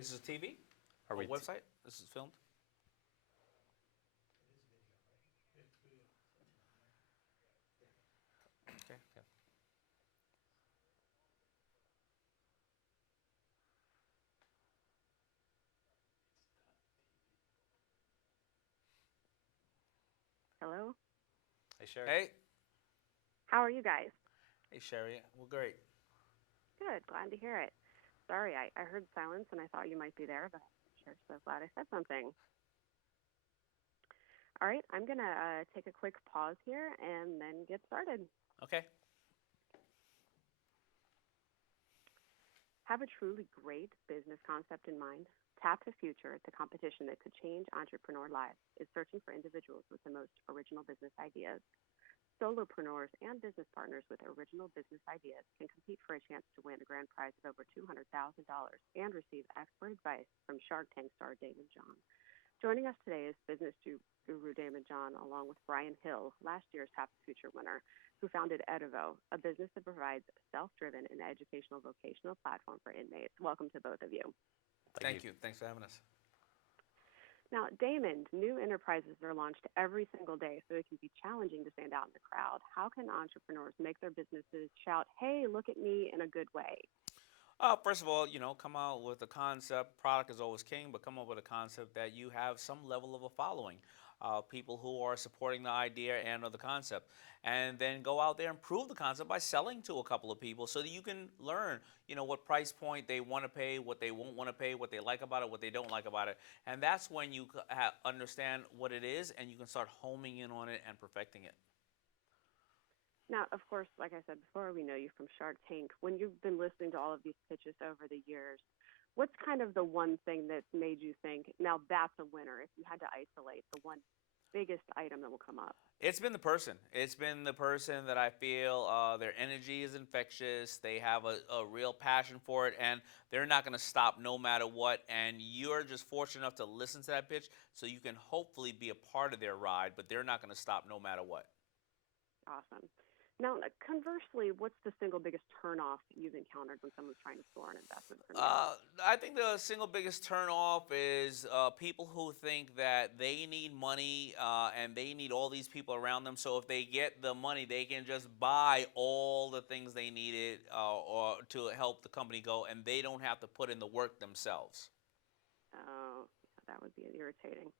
This is TV? Are A we? website? This is filmed? Okay. Yeah. Hello? Hey, Sherry. Hey. How are you guys? Hey, Sherry. Well, great. Good, glad to hear it. Sorry, I heard silence and I thought you might be there, but I'm sure so glad I said something. All right, I'm going to take a quick pause here and then get started. Okay. Have a truly great business concept in mind? Tap the Future, the competition that could change entrepreneur lives, is searching for individuals with the most original business ideas. Solopreneurs and business partners with original business ideas can compete for a chance to win a grand prize of over $200,000 and receive expert advice from Shark Tank star Daymond John. Joining us today is business guru Daymond John, along with Brian Hill, last year's Tap the Future winner, who founded Edivo, a business that provides self-driven and educational vocational platform for inmates. Welcome to both of you. Thank you. Thanks for having us. Now, Daymond, new enterprises are launched every single day, so it can be challenging to stand out in the crowd. How can entrepreneurs make their businesses shout, "Hey, look at me," in a good way? First of all, come out with a concept. Product is always king, but come up with a concept that you have some level of a following, people who are supporting the idea and of the concept, and then go out there and prove the concept by selling to a couple of people so that you can learn, what price point they want to pay, what they won't want to pay, what they like about it, what they don't like about it, and that's when you understand what it is, and you can start homing in on it and perfecting it. Now, of course, like I said before, we know you from Shark Tank. When you've been listening to all of these pitches over the years, what's kind of the one thing that's made you think, now that's a winner, if you had to isolate the one biggest item that will come up? It's been the person. It's been the person that I feel their energy is infectious. They have a real passion for it, and they're not going to stop no matter what. And you're just fortunate enough to listen to that pitch, so you can hopefully be a part of their ride, but they're not going to stop no matter what. Awesome. Now, conversely, what's the single biggest turnoff you've encountered when someone's trying to score an investment from you? I think the single biggest turnoff is people who think that they need money and they need all these people around them. So if they get the money, they can just buy all the things they needed or to help the company go, and they don't have to put in the work themselves. Oh, yeah, that would be irritating.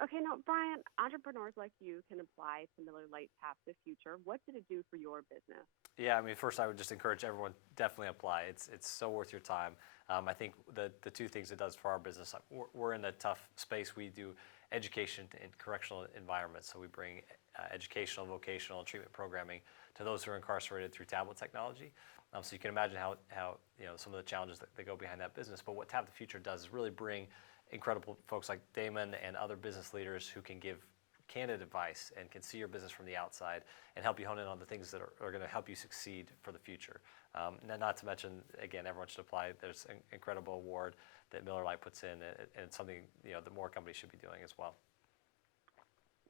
Okay, now, Brian, entrepreneurs like you can apply to Miller Lite Tap the Future. What did it do for your business? Yeah, I mean, first I would just encourage everyone definitely apply. It's so worth your time. I think the two things it does for our business, we're in a tough space. We do education in correctional environments, so we bring educational, vocational, and treatment programming to those who are incarcerated through tablet technology. So you can imagine how some of the challenges that go behind that business. But what Tap the Future does is really bring incredible folks like Daymond and other business leaders who can give candid advice and can see your business from the outside and help you hone in on the things that are going to help you succeed for the future. And not to mention, again, everyone should apply. There's an incredible award that Miller Lite puts in, and it's something that more companies should be doing as well.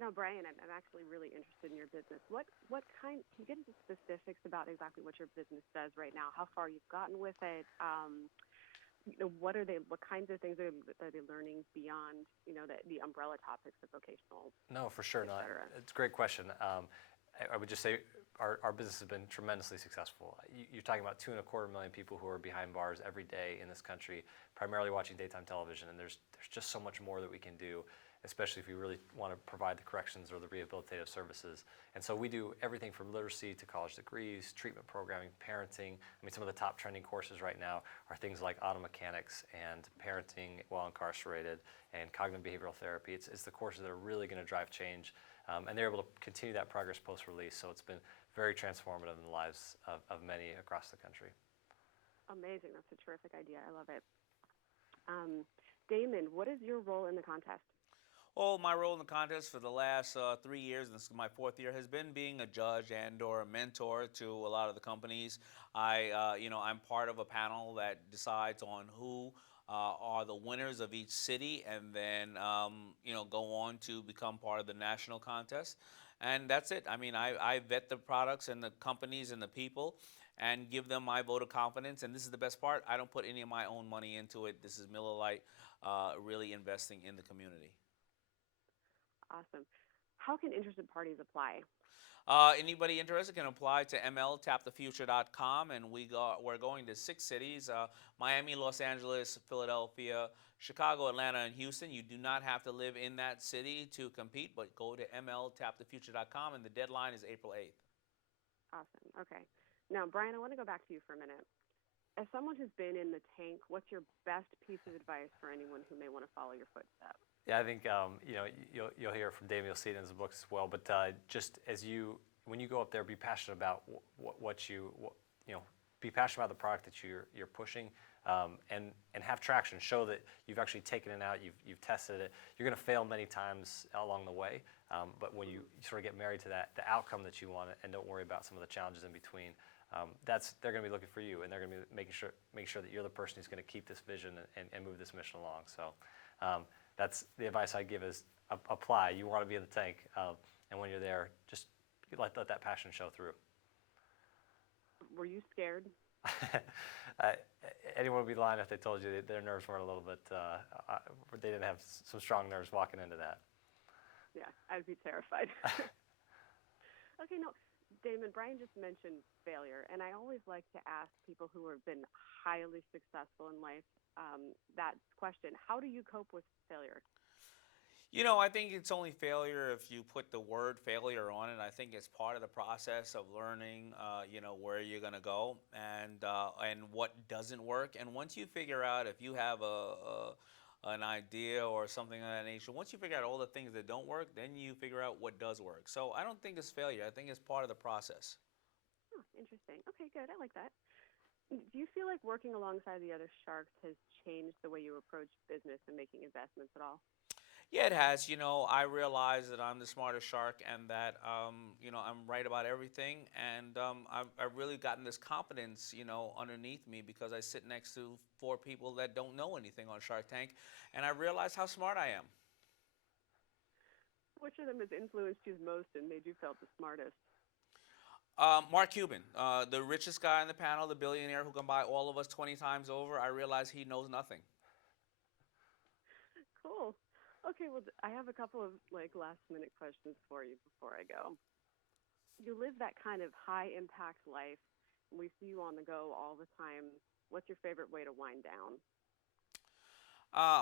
Now, Brian, I'm actually really interested in your business. What kind? Can you get into specifics about exactly what your business does right now? How far you've gotten with it? What are they? What kinds of things are they learning beyond the umbrella topics of vocational? No, for sure not. It's a great question. I would just say our business has been tremendously successful. You're talking about 2.25 million people who are behind bars every day in this country, primarily watching daytime television, and there's just so much more that we can do, especially if we really want to provide the corrections or the rehabilitative services. And so we do everything from literacy to college degrees, treatment programming, parenting. I mean, some of the top trending courses right now are things like auto mechanics and parenting while incarcerated and cognitive behavioral therapy. It's the courses that are really going to drive change, and they're able to continue that progress post-release. So it's been very transformative in the lives of many across the country. Amazing. That's a terrific idea. I love it. Daymond, what is your role in the contest? Well, my role in the contest for the last 3 years, and this is my 4th year, has been being a judge and/or a mentor to a lot of the companies. I'm part of a panel that decides on who are the winners of each city, and then go on to become part of the national contest. and that's it. I mean, I vet the products and the companies and the people and give them my vote of confidence. And this is the best part. I don't put any of my own money into it. This is Miller Lite really investing in the community. Awesome. How can interested parties apply? Anybody interested can apply to mltapthefuture.com, and we're going to 6 cities: Miami, Los Angeles, Philadelphia, Chicago, Atlanta, and Houston. You do not have to live in that city to compete, but go to mltapthefuture.com, and the deadline is April 8th. Awesome. Okay. Now, Brian, I want to go back to you for a minute. As someone who's been in the tank, what's your best piece of advice for anyone who may want to follow your footsteps? Yeah, I think you'll hear from David. You'll see it in his books as well. But just as when you go up there, be passionate about be passionate about the product that you're pushing, and have traction. Show that you've actually taken it out. You've tested it. You're going to fail many times along the way, but when you sort of get married to the outcome that you want, and don't worry about some of the challenges in between. They're going to be looking for you, and they're going to be making sure that you're the person who's going to keep this vision and move this mission along. So that's the advice I give: is apply. You want to be in the tank, and when you're there, just let that passion show through. Were you scared? Anyone would be lying if they told you their nerves weren't a little bit. They didn't have some strong nerves walking into that. Yeah, I'd be terrified. Okay, no. Daymond, Brian just mentioned failure, and I always like to ask people who have been highly successful in life that question: how do you cope with failure? I think it's only failure if you put the word failure on it. I think it's part of the process of learning, where you're going to go and what doesn't work. And once you figure out if you have an idea or something of that nature, once you figure out all the things that don't work, then you figure out what does work. So I don't think it's failure. I think it's part of the process. Oh, interesting. Okay, good. I like that. Do you feel like working alongside the other sharks has changed the way you approach business and making investments at all? Yeah, it has. I realize that I'm the smartest shark and that, I'm right about everything. And I've really gotten this confidence, underneath me because I sit next to four people that don't know anything on Shark Tank. And I realize how smart I am. Which of them has influenced you most and made you feel the smartest? Mark Cuban, the richest guy on the panel, the billionaire who can buy all of us 20 times over. I realize he knows nothing. Cool. Okay, well, I have a couple of last minute questions for you before I go. You live that kind of high impact life. And we see you on the go all the time. What's your favorite way to wind down?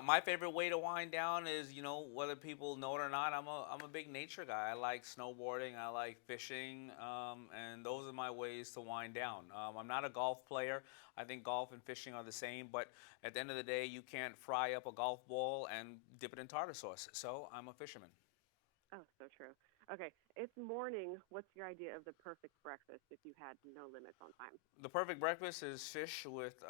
My favorite way to wind down is, whether people know it or not, I'm a big nature guy. I like snowboarding, I like fishing, and those are my ways to wind down. I'm not a golf player. I think golf and fishing are the same, but at the end of the day, you can't fry up a golf ball and dip it in tartar sauce. So I'm a fisherman. Oh, so true. Okay, it's morning. What's your idea of the perfect breakfast if you had no limits on time? The perfect breakfast is fish with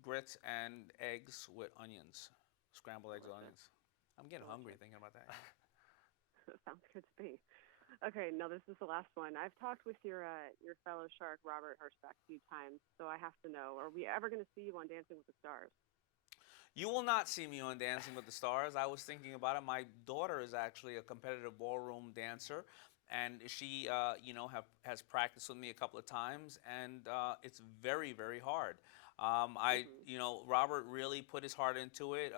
grits and eggs with onions, scrambled eggs with Delicious. onions. I'm getting hungry Delicious. thinking about that. Sounds good to me. Okay, now this is the last one. I've talked with your fellow shark, Robert Hirschbeck, a few times, so I have to know: are we ever going to see you on Dancing with the Stars? You will not see me on Dancing with the Stars. I was thinking about it. My daughter is actually a competitive ballroom dancer, and she, has practiced with me a couple of times, and it's very, very hard. Mm-hmm. Robert really put his heart into it.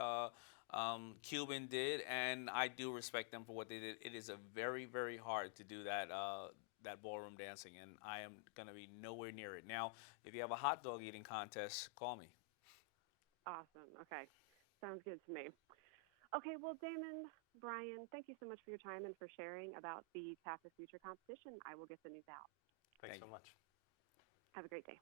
Cuban did, and I do respect them for what they did. It is a very, very hard to do that ballroom dancing, and I am going to be nowhere near it. Now, if you have a hot dog eating contest, call me. Awesome. Okay, sounds good to me. Okay, well, Daymond, Brian, thank you so much for your time and for sharing about the Tap the Future competition. I will get the news out. Thanks Thank so you. much. Have a great day.